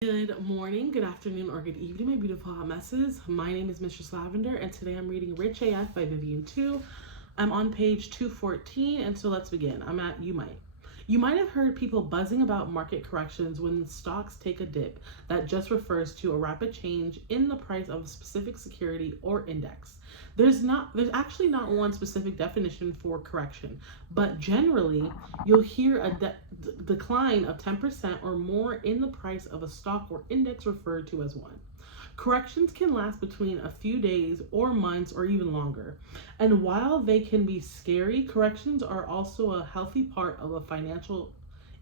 Good morning, good afternoon, or good evening, my beautiful hot messes. My name is Mistress Lavender, and today I'm reading Rich AF by Vivian 2. I'm on page 214, and so let's begin. I'm at You Might. You might have heard people buzzing about market corrections when stocks take a dip. That just refers to a rapid change in the price of a specific security or index. There's actually not one specific definition for correction, but generally you'll hear a decline of 10% or more in the price of a stock or index referred to as one. Corrections can last between a few days or months or even longer. And while they can be scary, corrections are also a healthy part of a financial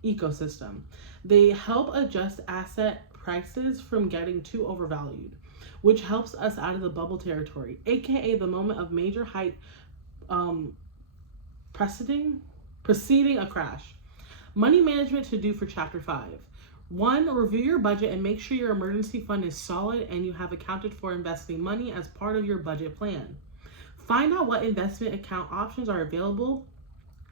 ecosystem. They help adjust asset prices from getting too overvalued, which helps us out of the bubble territory, aka the moment of major height preceding a crash. Money management to do for chapter 5. 1. Review your budget and make sure your emergency fund is solid and you have accounted for investing money as part of your budget plan. Find out what investment account options are available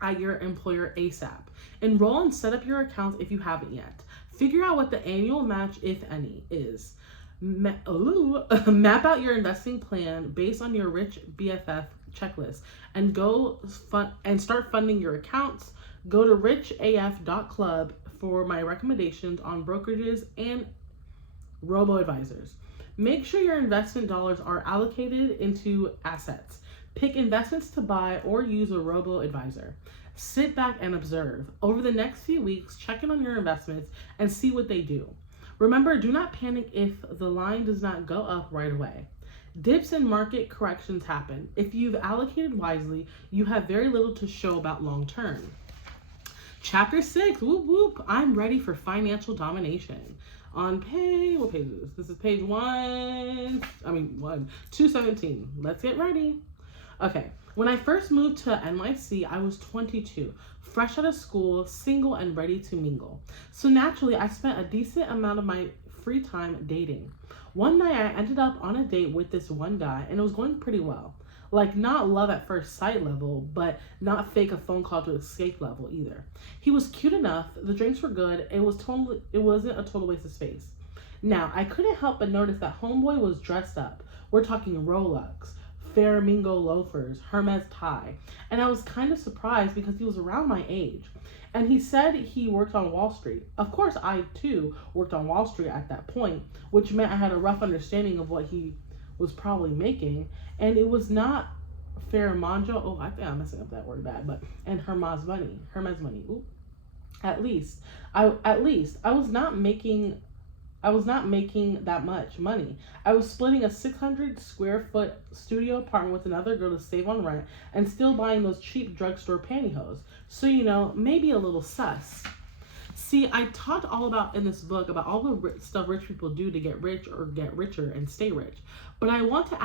at your employer ASAP. Enroll and set up your accounts if you haven't yet. Figure out what the annual match, if any, is. Map out your investing plan based on your Rich BFF checklist and start funding your accounts. Go to richaf.club for my recommendations on brokerages and robo-advisors. Make sure your investment dollars are allocated into assets. Pick investments to buy or use a robo-advisor. Sit back and observe. Over the next few weeks, check in on your investments and see what they do. Remember, do not panic if the line does not go up right away. Dips and market corrections happen. If you've allocated wisely, you have very little to show about long term. Chapter 6, whoop whoop, I'm ready for financial domination. On what page is this? This is page 217. Let's get ready. Okay, when I first moved to NYC, I was 22, fresh out of school, single, and ready to mingle. So naturally, I spent a decent amount of my free time dating. One night, I ended up on a date with this one guy, and it was going pretty well. Like, not love at first sight level, but not fake a phone call to escape level either. He was cute enough, the drinks were good, it wasn't a total waste of space. Now, I couldn't help but notice that homeboy was dressed up. We're talking Rolex, Ferramingo loafers, Hermes tie, and I was kind of surprised because he was around my age. And he said he worked on Wall Street. Of course, I too worked on Wall Street at that point, which meant I had a rough understanding of what he was probably making, and it was not Ferramanjo. Oh, I think I'm messing up that word bad, but and Hermes money. Ooh. At least I was not making that much money. I was splitting a 600 square foot studio apartment with another girl to save on rent and still buying those cheap drugstore pantyhose. So, maybe a little sus. See, I talked all about in this book about all the stuff rich people do to get rich or get richer and stay rich. But I want to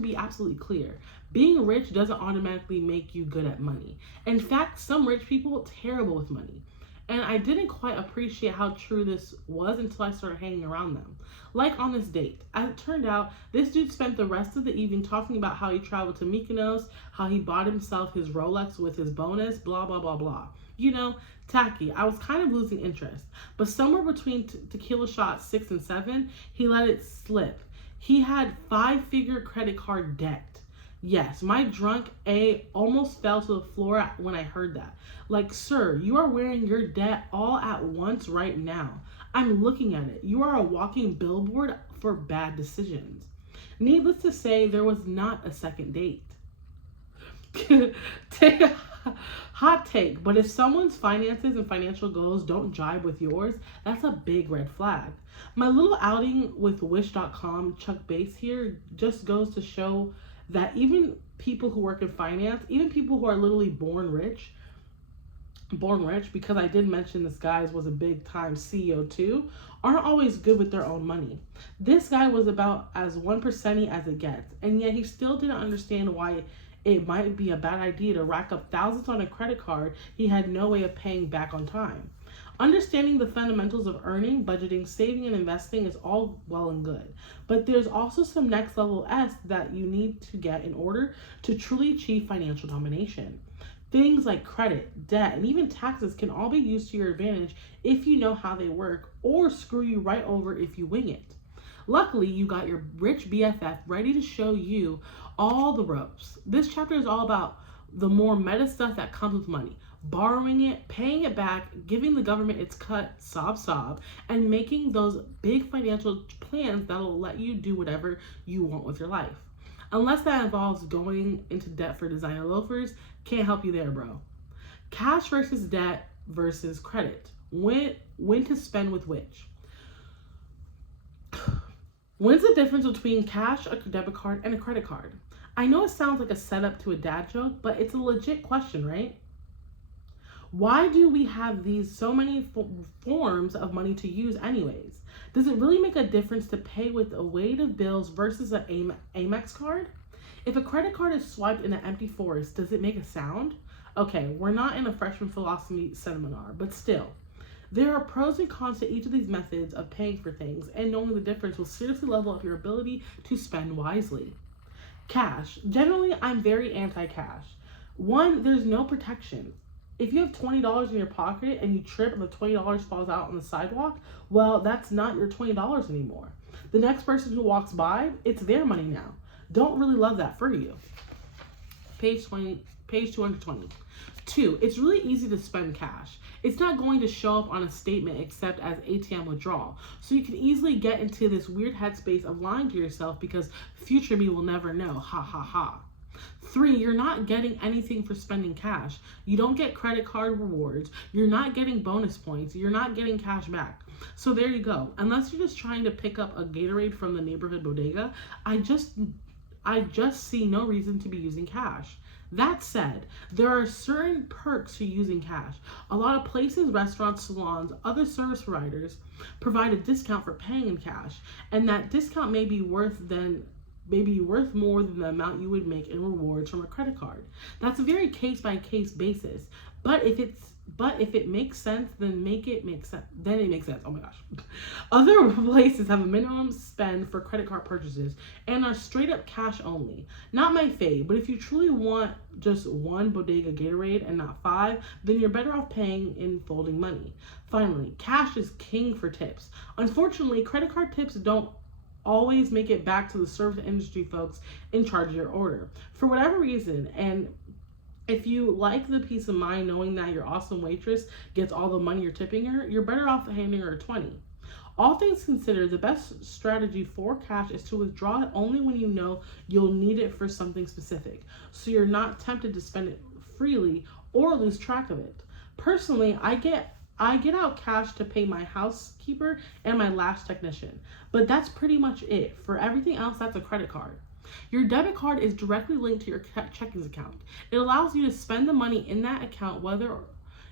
be absolutely clear. Being rich doesn't automatically make you good at money. In fact, some rich people terrible with money. And I didn't quite appreciate how true this was until I started hanging around them. Like on this date. As it turned out, this dude spent the rest of the evening talking about how he traveled to Mykonos, how he bought himself his Rolex with his bonus, blah, blah, blah, blah. Tacky. I was kind of losing interest. But somewhere between tequila shots 6 and 7, he let it slip. He had 5-figure credit card debt. Yes, my drunk A almost fell to the floor when I heard that. Like, sir, you are wearing your debt all at once right now. I'm looking at it. You are a walking billboard for bad decisions. Needless to say, there was not a second date. Hot take, but if someone's finances and financial goals don't jibe with yours, that's a big red flag. My little outing with Wish.com, Chuck Bass here, just goes to show that even people who work in finance, even people who are literally born rich, because I did mention this guy was a big time CEO too, aren't always good with their own money. This guy was about as 1%y as it gets, and yet he still didn't understand why it might be a bad idea to rack up thousands on a credit card he had no way of paying back on time. Understanding the fundamentals of earning, budgeting, saving, and investing is all well and good, but there's also some next level S that you need to get in order to truly achieve financial domination. Things like credit, debt, and even taxes can all be used to your advantage if you know how they work, or screw you right over if you wing it. Luckily, you got your rich BFF ready to show you all the ropes. This chapter is all about the more meta stuff that comes with money: borrowing it, paying it back, giving the government its cut, sob sob, and making those big financial plans that'll let you do whatever you want with your life. Unless that involves going into debt for designer loafers, can't help you there, bro. Cash versus debt versus credit. When to spend with which? When's the difference between cash, a debit card, and a credit card? I know it sounds like a setup to a dad joke, but it's a legit question, right? Why do we have these so many forms of money to use anyways? Does it really make a difference to pay with a weight of bills versus an Amex card? If a credit card is swiped in an empty forest, does it make a sound? Okay, we're not in a freshman philosophy seminar, but still. There are pros and cons to each of these methods of paying for things, and knowing the difference will seriously level up your ability to spend wisely. Cash. Generally, I'm very anti-cash. One, there's no protection. If you have $20 in your pocket and you trip and the $20 falls out on the sidewalk, well, that's not your $20 anymore. The next person who walks by, it's their money now. Don't really love that for you. Page 220. 2, it's really easy to spend cash. It's not going to show up on a statement except as ATM withdrawal. So you can easily get into this weird headspace of lying to yourself because future me will never know. Ha ha ha. 3, you're not getting anything for spending cash. You don't get credit card rewards. You're not getting bonus points. You're not getting cash back. So there you go. Unless you're just trying to pick up a Gatorade from the neighborhood bodega, I just see no reason to be using cash. That said, there are certain perks to using cash. A lot of places, restaurants, salons, other service providers provide a discount for paying in cash, and that discount may be worth more than the amount you would make in rewards from a credit card. That's a very case-by-case basis. But if it makes sense, then it makes sense. Oh my gosh. Other places have a minimum spend for credit card purchases and are straight up cash only. Not my fave, but if you truly want just one bodega Gatorade and not 5, then you're better off paying in folding money. Finally, cash is king for tips. Unfortunately, credit card tips don't always make it back to the service industry folks in charge of your order for whatever reason. And if you like the peace of mind knowing that your awesome waitress gets all the money you're tipping her, you're better off handing her a 20. All things considered, the best strategy for cash is to withdraw it only when you know you'll need it for something specific, so you're not tempted to spend it freely or lose track of it. Personally, I get out cash to pay my housekeeper and my lash technician, but that's pretty much it. For everything else, that's a credit card. Your debit card is directly linked to your checkings account. It allows you to spend the money in that account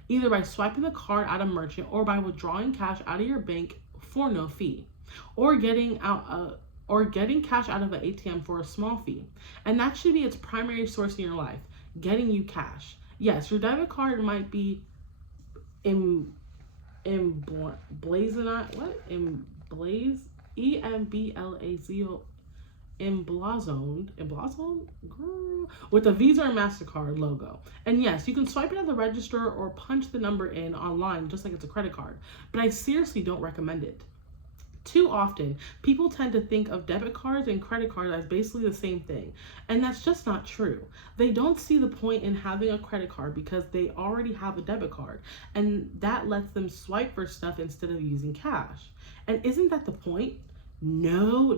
either by swiping the card at a merchant or by withdrawing cash out of your bank for no fee, or getting cash out of an ATM for a small fee. And that should be its primary source in your life, getting you cash. Yes, your debit card might be emblazoned, girl, with a Visa or MasterCard logo. And yes, you can swipe it at the register or punch the number in online just like it's a credit card, but I seriously don't recommend it. Too often, people tend to think of debit cards and credit cards as basically the same thing, and that's just not true. They don't see the point in having a credit card because they already have a debit card, and that lets them swipe for stuff instead of using cash. And isn't that the point? No.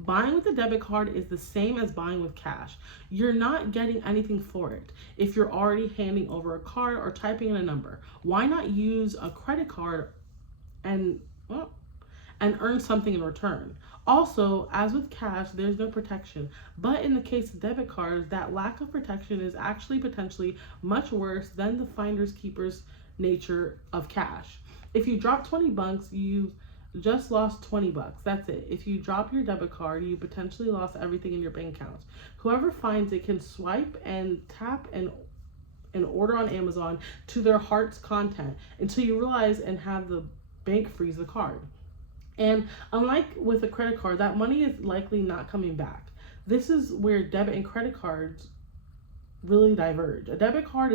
Buying with a debit card is the same as buying with cash. You're not getting anything for it. If you're already handing over a card or typing in a number, why not use a credit card and earn something in return? Also, as with cash, there's no protection. But in the case of debit cards, that lack of protection is actually potentially much worse than the finders keepers nature of cash. If you drop 20 bucks, you just lost 20 bucks. That's it. If you drop your debit card, you potentially lost everything in your bank account. Whoever finds it can swipe and tap and order on Amazon to their heart's content until you realize and have the bank freeze the card. And unlike with a credit card, that money is likely not coming back. This is where debit and credit cards really diverge. A debit card